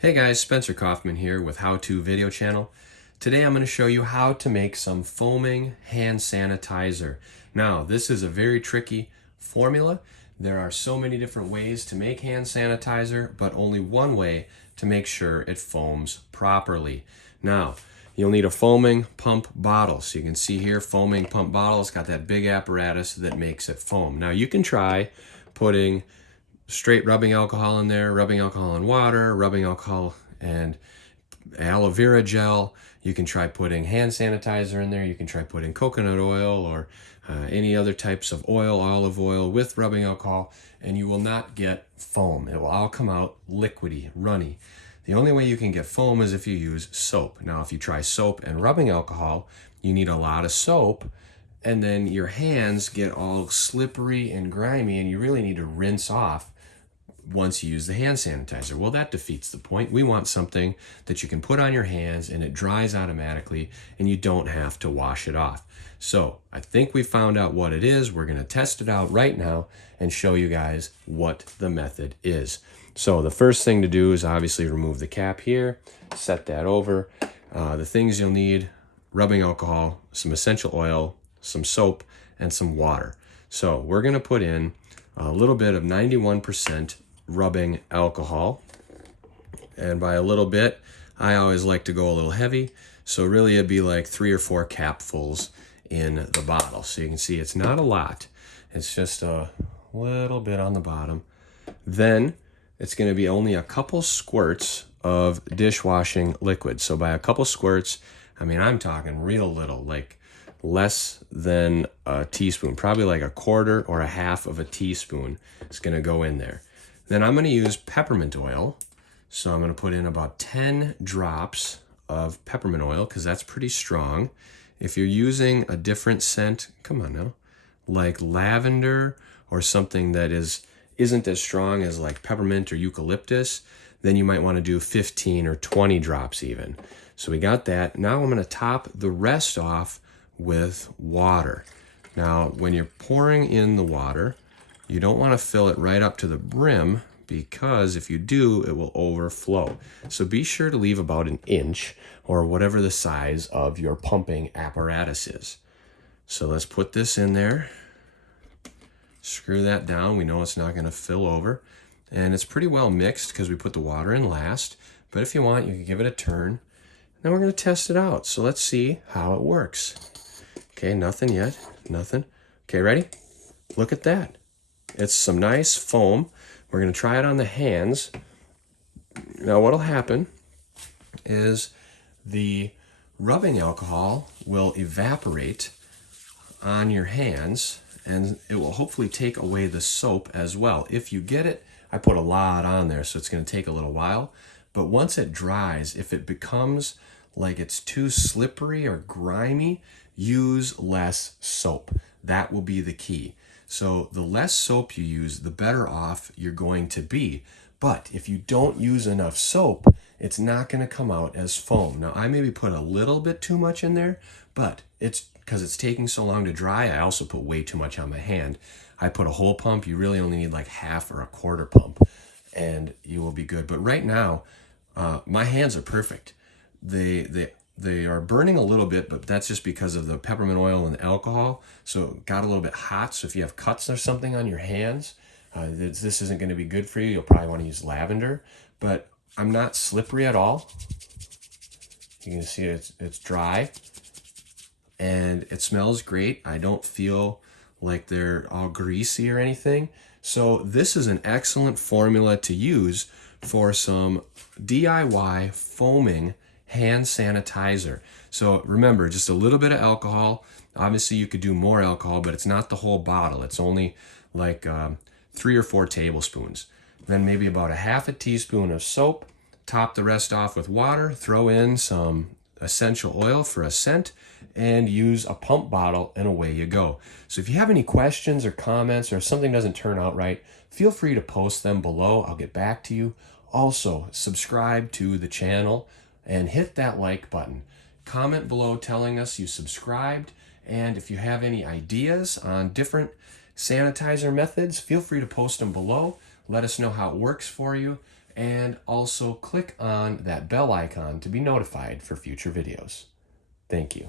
Hey guys, Spencer Coffman here with How To Video Channel. Today I'm going to show you how to make some foaming hand sanitizer. Now, this is a very tricky formula. There are so many different ways to make hand sanitizer, but only one way to make sure it foams properly. Now, you'll need a foaming pump bottle. So you can see here, foaming pump bottle. It's got that big apparatus that makes it foam. Now, you can try putting straight rubbing alcohol in there, rubbing alcohol in water, rubbing alcohol and aloe vera gel. You can try putting hand sanitizer in there. You can try putting coconut oil or any other types of oil, olive oil with rubbing alcohol, and you will not get foam. It will all come out liquidy, runny. The only way you can get foam is if you use soap. Now, if you try soap and rubbing alcohol, you need a lot of soap, and then your hands get all slippery and grimy, and you really need to rinse off once you use the hand sanitizer. Well, that defeats the point. We want something that you can put on your hands and it dries automatically and you don't have to wash it off. So I think we found out what it is. We're going to test it out right now and show you guys what the method is. So the first thing to do is obviously remove the cap here, set that over. The things you'll need: rubbing alcohol, some essential oil, some soap, and some water. So we're going to put in a little bit of 91% rubbing alcohol, and by a little bit, I always like to go a little heavy, so really it'd be like 3 or 4 capfuls in the bottle. So you can see it's not a lot, it's just a little bit on the bottom. Then it's going to be only a couple squirts of dishwashing liquid. So by a couple squirts, I mean, I'm talking real little, like less than a teaspoon, probably like a quarter or a half of a teaspoon is going to go in there. Then I'm going to use peppermint oil. So I'm going to put in about 10 drops of peppermint oil because that's pretty strong. If you're using a different scent, come on now, like lavender or something that isn't as strong as like peppermint or eucalyptus, then you might want to do 15 or 20 drops even. So we got that. Now I'm going to top the rest off with water. Now, when you're pouring in the water, you don't want to fill it right up to the brim, because if you do, it will overflow. So be sure to leave about an inch or whatever the size of your pumping apparatus is. So let's put this in there. Screw that down. We know it's not going to fill over. And it's pretty well mixed because we put the water in last. But if you want, you can give it a turn. Then we're going to test it out. So let's see how it works. Okay, nothing yet. Nothing. Okay, ready? Look at that. It's some nice foam. We're going to try it on the hands. Now what'll happen is the rubbing alcohol will evaporate on your hands, and it will hopefully take away the soap as well. If you get it, I put a lot on there, so it's going to take a little while. But once it dries, if it becomes like it's too slippery or grimy, use less soap. That will be the key. So the less soap you use, the better off you're going to be. But if you don't use enough soap, it's not going to come out as foam. Now, I maybe put a little bit too much in there, but it's because it's taking so long to dry. I also put way too much on my hand. I put a whole pump. You really only need like half or a quarter pump, and you will be good. But right now, my hands are perfect. They are burning a little bit, but that's just because of the peppermint oil and the alcohol. So it got a little bit hot. So if you have cuts or something on your hands, this isn't going to be good for you. You'll probably want to use lavender. But I'm not slippery at all. You can see it's dry. And it smells great. I don't feel like they're all greasy or anything. So this is an excellent formula to use for some DIY foaming hand sanitizer. So remember, just a little bit of alcohol. Obviously you could do more alcohol, but it's not the whole bottle. It's only like 3 or 4 tablespoons. Then maybe about a half a teaspoon of soap. Top the rest off with water. Throw in some essential oil for a scent, and use a pump bottle, and away you go. So if you have any questions or comments, or if something doesn't turn out right, feel free to post them below. I'll get back to you. Also, subscribe to the channel and hit that like button. Comment below telling us you subscribed, and if you have any ideas on different sanitizer methods, feel free to post them below. Let us know how it works for you, and also click on that bell icon to be notified for future videos. Thank you.